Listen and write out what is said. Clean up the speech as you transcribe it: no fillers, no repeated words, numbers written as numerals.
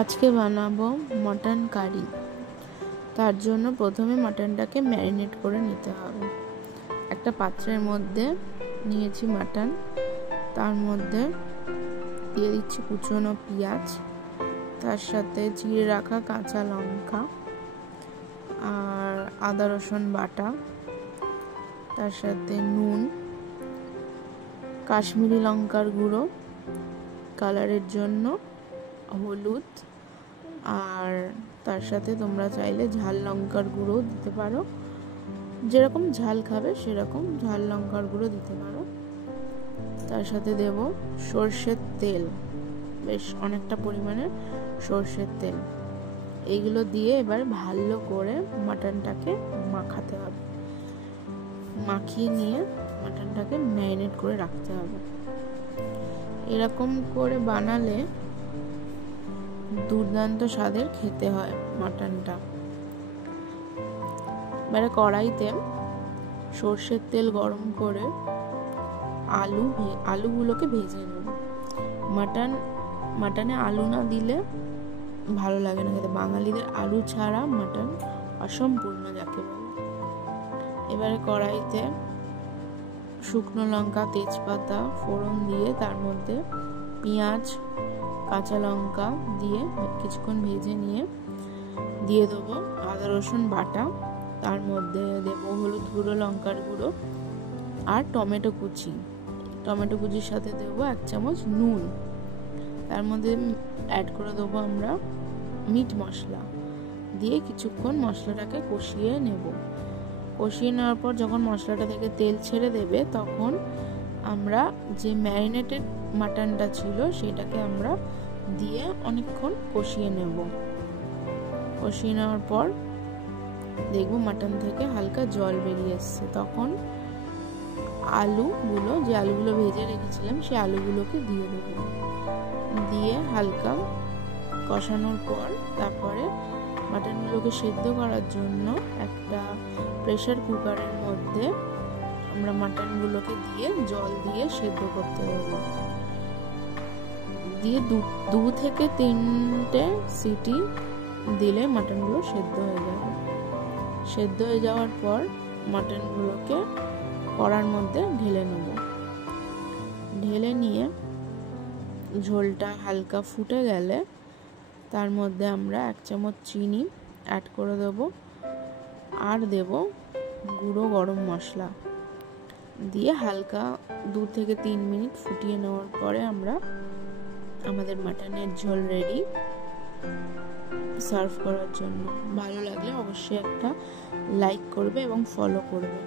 আজকে বানাবো mutton curry. তার জন্য প্রথমে মটনটাকে ম্যারিনেট করে নিতে হবে। একটা পাত্রের মধ্যে নিয়েছি মটন, তার মধ্যে দিয়ে দিচ্ছি কুচনো পেঁয়াজ, তার সাথে চিড়ে রাখা কাঁচা লঙ্কা আর আদা রসুন বাটা, তার সাথে নুন, কাশ্মীরি লঙ্কার গুঁড়ো কালারের জন্য, হলুদ, আর তার সাথে তোমরা চাইলে ঝাল লঙ্কার গুঁড়ো দিতে পারো, যেরকম ঝাল খাবে সেরকম ঝাল লঙ্কার গুঁড়ো দিতে পারো। তার সাথে দেব সর্ষের তেল, বেশ অনেকটা পরিমাণে সর্ষের তেল। এইগুলো দিয়ে এবার ভালো করে মাটনটাকে মাখাতে হবে। মাখিয়ে নিয়ে মাটনটাকে ম্যারিনেট করে রাখতে হবে। এরকম করে বানালে দুর্দান্ত স্বাদের খেতে হয় মাটনটা। এবারে কড়াইতে সর্ষের তেল গরম করে আলুগুলোকে ভেজে নেব। মাটনে আলু না দিলে ভালো লাগে না খেতে। বাঙালিদের আলু ছাড়া মাটন অসম্পূর্ণ যাকে বলে। এবারে কড়াইতে শুকনো লঙ্কা, তেজপাতা ফোড়ন দিয়ে তার মধ্যে পেঁয়াজ, কাঁচা লঙ্কা দিয়ে কিছুক্ষণ ভেজে নিয়ে দিয়ে দেবো আদা রসুন বাটা, তার মধ্যে দেবো হলুদ গুঁড়ো, লঙ্কার গুঁড়ো আর টমেটো কুচির সাথে দেবো 1 চামচ নুন। তার মধ্যে অ্যাড করে দেবো আমরা মিট মশলা দিয়ে কিছুক্ষণ মশলাটাকে কষিয়ে নেব। কষিয়ে নেওয়ার পর যখন মশলাটা থেকে তেল ছেড়ে দেবে তখন আমরা যে ম্যারিনেটেড মাটনটা ছিল সেটাকে আমরা দিয়ে অনেকক্ষণ কষিয়ে নেব। কষিয়ে নেওয়ার পর দেখবো মাটন থেকে হালকা জল বেরিয়ে এসছে। তখন আলুগুলো ভেজে রেখেছিলাম সেই আলুগুলোকে দিয়ে দেবো। দিয়ে হালকা কষানোর পর তারপরে মাটনগুলোকে সেদ্ধ করার জন্য একটা প্রেসার কুকারের মধ্যে আমরা মাটনগুলোকে দিয়ে জল দিয়ে সেদ্ধ করতে দেবো। দিয়ে 2 থেকে 3টে সিটি দিলে মাটনগুলো সেদ্ধ হয়ে যাবে। সেদ্ধ হয়ে যাওয়ার পর মাটনগুলোকে কড়ার মধ্যে ঢেলে নেব। ঢেলে নিয়ে ঝোলটা হালকা ফুটে গেলে তার মধ্যে আমরা 1 চামচ চিনি অ্যাড করে দেব আর দেব গুঁড়ো গরম মশলা দিয়ে হালকা 2 থেকে 3 মিনিট ফুটিয়ে নেওয়ার পরে আমাদের মাটনের ঝোল রেডি সার্ভ করার জন্য। ভালো লাগলে অবশ্যই একটা লাইক করবে এবং ফলো করবে।